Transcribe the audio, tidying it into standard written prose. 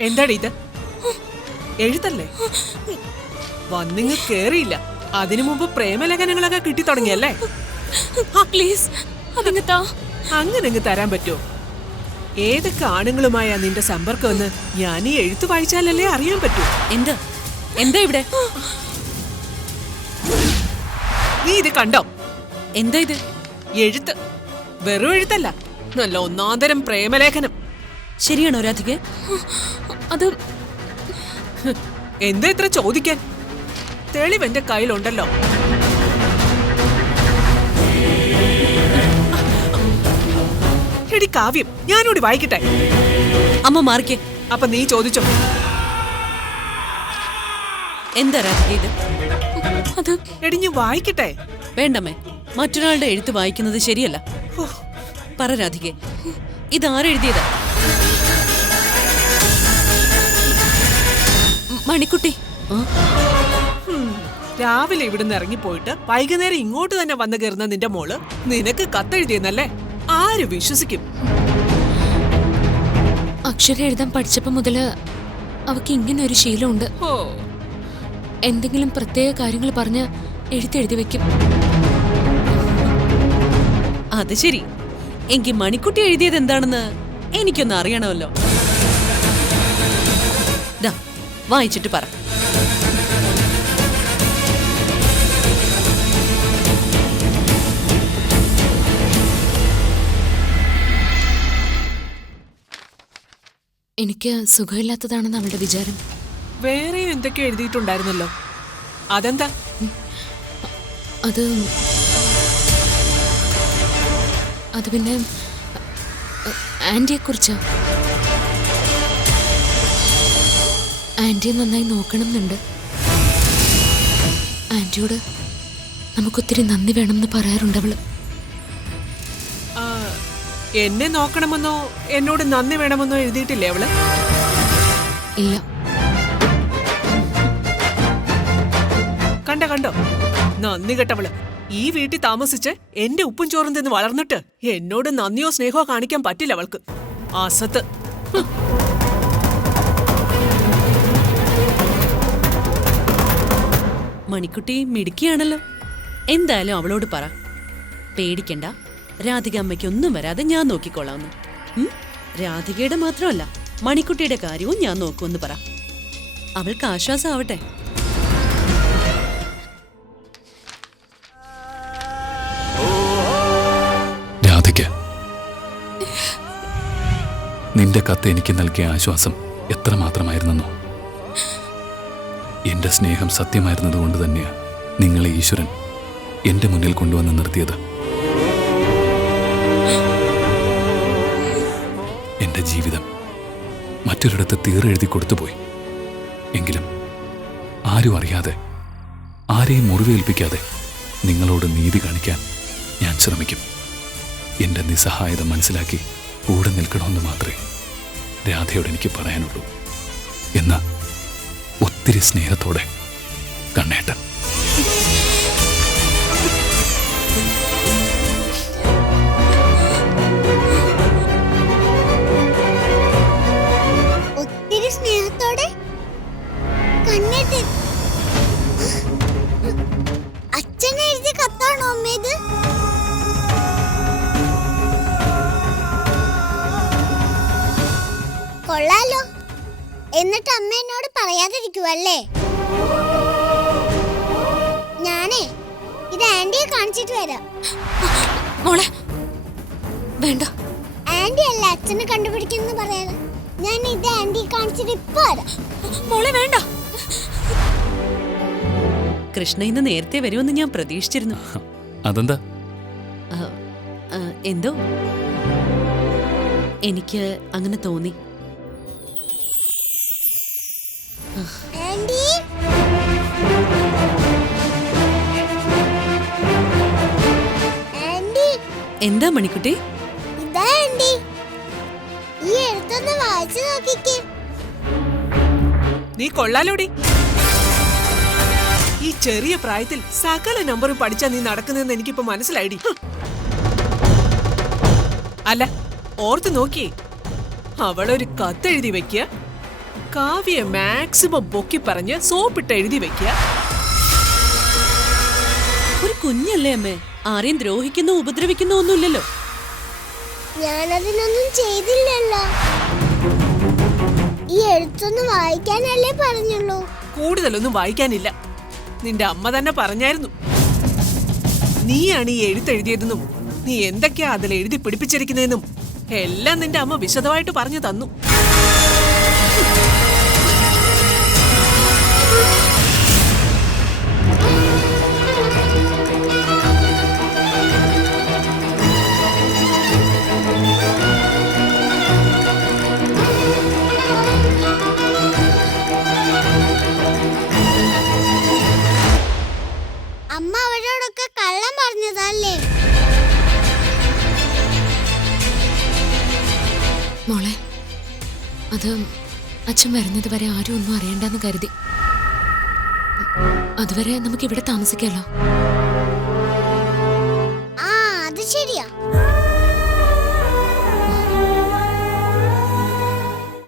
എന്താടി ഇത്? എഴുത്തല്ലേ? വന്നിങ്ങ് കേറിയില്ല. അതിനു മുമ്പ് പ്രേമലേഖനങ്ങളൊക്കെ കിട്ടി തുടങ്ങിയല്ലേ? പ്ലീസ് അതിങ്ങത്താ. അങ്ങനെ തരാൻ പറ്റുമോ? ഏതൊക്കെ ആണുങ്ങളുമായാ നിന്റെ സമ്പർക്കം എന്ന് ഞാൻ ഈ എഴുത്ത് വായിച്ചാലല്ലേ അറിയാൻ പറ്റൂ. എന്താ എന്താ ഇവിടെ? നീ ഇത് കണ്ടോ? എന്താ ഇത്? എഴുത്ത്. വെറും എഴുത്തല്ല, നല്ല ഒന്നാന്തരം പ്രേമലേഖനം. ശരിയാണോ രാധികെ? അത് എന്താ ഇത്ര ചോദിക്കാൻ? തെളിവ് എന്റെ കയ്യിലുണ്ടല്ലോ. എടി കാവ്യം, ഞാനോടി വായിക്കട്ടെ. അമ്മ മാറിക്കേ. അപ്പൊ നീ ചോദിച്ചോ. എന്താ രാധിക ഇത്? അത് എടി ഞാൻ വായിക്കട്ടെ. വേണ്ടമ്മേ, മറ്റൊരാളുടെ എഴുത്ത് വായിക്കുന്നത് ശരിയല്ല. പറ രാധികെ, ഇതാരെഴുതിയതാ? മണിക്കുട്ടി. രാവിലെ ഇവിടുന്ന് ഇറങ്ങിപ്പോയിട്ട് വൈകുന്നേരം ഇങ്ങോട്ട് തന്നെ വന്നു കയറുന്ന നിന്റെ മോള് നിനക്ക് കത്തെഴുതിയെന്നല്ലേ? ആര് വിശ്വസിക്കും? അക്ഷരം എഴുതാൻ പഠിച്ചപ്പോ മുതല് അവക്ക് ഇങ്ങനെ ഒരു ശീലമുണ്ട്. എന്തെങ്കിലും പ്രത്യേക കാര്യങ്ങൾ പറഞ്ഞ് എഴുതി വെക്കും. അത് ശരി. എങ്കിൽ മണിക്കുട്ടി എഴുതിയത് എന്താണെന്ന് എനിക്കൊന്ന് അറിയണമല്ലോ. ദാ വായിച്ചിട്ട് പറ. എനിക്ക് സുഖമില്ലാത്തതാണെന്ന് അവളുടെ വിചാരം. വേറെ എന്തൊക്കെ എഴുതിയിട്ടുണ്ടായിരുന്നല്ലോ, അതെന്താ? അത് പിന്നെ ആന്റിയെ കുറിച്ചാ. ആന്റിയെ നന്നായി നോക്കണം എന്നുണ്ട്. ആന്റിയോട് നമുക്കൊത്തിരി നന്ദി വേണമെന്ന് പറയാറുണ്ട് അവള്. എന്നെ നോക്കണമെന്നോ എന്നോട് നന്ദി വേണമെന്നോ എഴുതിയിട്ടില്ലേ അവള്? ഇല്ല. കണ്ടോ, നന്ദി കെട്ടവള്. ഈ വീട്ടിൽ താമസിച്ച് എന്റെ ഉപ്പും ചോറും തിന്ന് വളർന്നിട്ട് എന്നോട് നന്ദിയോ സ്നേഹമോ കാണിക്കാൻ പറ്റില്ല അവൾക്ക്. അസത്ത്. മണിക്കുട്ടി മിടുക്കിയാണല്ലോ. എന്തായാലും അവളോട് പറ, പേടിക്കണ്ട, രാധിക അമ്മയ്ക്ക് ഒന്നും വരാതെ ഞാൻ നോക്കിക്കോളാമെന്ന്. രാധികയുടെ മാത്രമല്ല, മണിക്കുട്ടിയുടെ കാര്യവും ഞാൻ നോക്കുമെന്ന് പറ. അവൾക്ക് ആശ്വാസമാവട്ടെ. രാധിക, നിന്റെ കത്ത് എനിക്ക് നൽകിയ ആശ്വാസം എത്രമാത്രമായിരുന്നെന്നോ. എന്റെ സ്നേഹം സത്യമായിരുന്നതുകൊണ്ട് തന്നെയാണ് നിങ്ങളെ ഈശ്വരൻ എന്റെ മുന്നിൽ കൊണ്ടുവന്ന് നിർത്തിയത്. എന്റെ ജീവിതം മറ്റൊരിടത്ത് തീരെഴുതി കൊടുത്തുപോയി. എങ്കിലും ആരും അറിയാതെ, ആരെയും മുറിവേൽപ്പിക്കാതെ നിങ്ങളോട് നീതി കാണിക്കാൻ ഞാൻ ശ്രമിക്കും. എന്റെ നിസ്സഹായത മനസ്സിലാക്കി കൂടെ നിൽക്കണമെന്ന് മാത്രമേ രാധയോട് എനിക്ക് പറയാനുള്ളൂ. എന്ന ഒത്തിരി സ്നേഹത്തോടെ, കണ്ണേട്ടൻ. ഒത്തിരി സ്നേഹത്തോടെ, കണ്ണേട്ടൻ. അച്ഛൻ എഴുതിയ കത്താണോ അമ്മേത്? കൊള്ളാലോ. എന്നിട്ട് അമ്മ എന്നോട് പറയാതിരിക്കുവല്ലേ? ഞാനേ ഇത് ആന്റിയെ കാണിച്ചിട്ട് വരാം. മോളെ വേണ്ട. ആന്റി അല്ല അച്ഛനെ കണ്ടുപിടിക്കുന്നു പറയാന്. ഞാൻ ഇത് ആന്റിയെ കാണിച്ചിട്ട് ഇപ്പൊ വരാം. മോളെ വേണ്ട. കൃഷ്ണ ഇന്ന് നേരത്തെ വരുമെന്ന് ഞാൻ പ്രതീക്ഷിച്ചിരുന്നു. അതെന്താ? എന്തോ എനിക്ക് അങ്ങനെ തോന്നി. Aunty, aunty. എന്താ മണിക്കുട്ടി? ഇതാ ആന്റി, ഈ എഴുത്തൊന്ന് വായിച്ചു നോക്കിക്കേ. നീ കൊള്ളാലോടി. ഈ ചെറിയ പ്രായത്തിൽ സകല നമ്പറും പഠിച്ചാ നീ നടക്കുന്നതെന്ന് എനിക്കിപ്പോ മനസ്സിലായിടി. അല്ല, ഓർത്ത് നോക്കി, അവളൊരു കത്തെഴുതി വെക്കുക, കാവ്യ മാക്സിമം പൊക്കി പറഞ്ഞ് സോപ്പിട്ട് എഴുതി വെക്കുക. ഒരു കുഞ്ഞല്ലേ അമ്മേ, ആരെയും ദ്രോഹിക്കുന്നോ ഉപദ്രവിക്കുന്നോ ഒന്നുമില്ലല്ലോ. ഞാനതിനൊന്നും ചെയ്തില്ലല്ലോ. ഈ എഴുത്തൊന്നും വായിക്കാനല്ലേ പറഞ്ഞുള്ളൂ. കൂടുതലൊന്നും വായിക്കാനില്ല. നിന്റെ അമ്മ തന്നെ പറഞ്ഞായിരുന്നു, നീയാണ് ഈ എഴുത്തെഴുതിയതെന്നും നീ എന്തൊക്കെയാ അതിൽ എഴുതി പിടിപ്പിച്ചിരിക്കുന്നതെന്നും എല്ലാം നിന്റെ അമ്മ വിശദമായിട്ട് പറഞ്ഞു തന്നു. അമ്മ അവരോടൊക്കെ കള്ളം പറഞ്ഞതല്ലേ? മോളെ, അത് അച്ഛൻ വരുന്നത് വരെ ആരും ഒന്നും അറിയണ്ടെന്ന് കരുതി. അതുവരെ നമുക്ക് ഇവിടെ താമസിക്കാലോ.